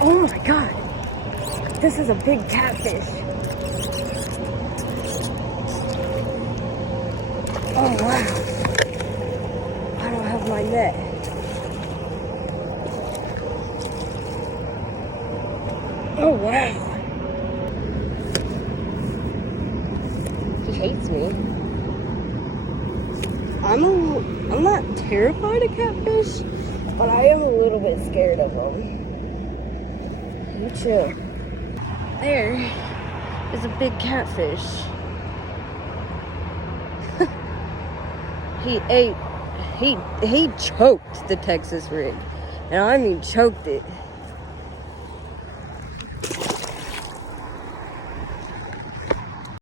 Oh my god. This is a big catfish. Oh wow. I don't have my net. Oh wow. He hates me. I'm not terrified of catfish, but I am a little bit scared of them. You chill. There is a big catfish. He choked the Texas rig. And I mean choked it.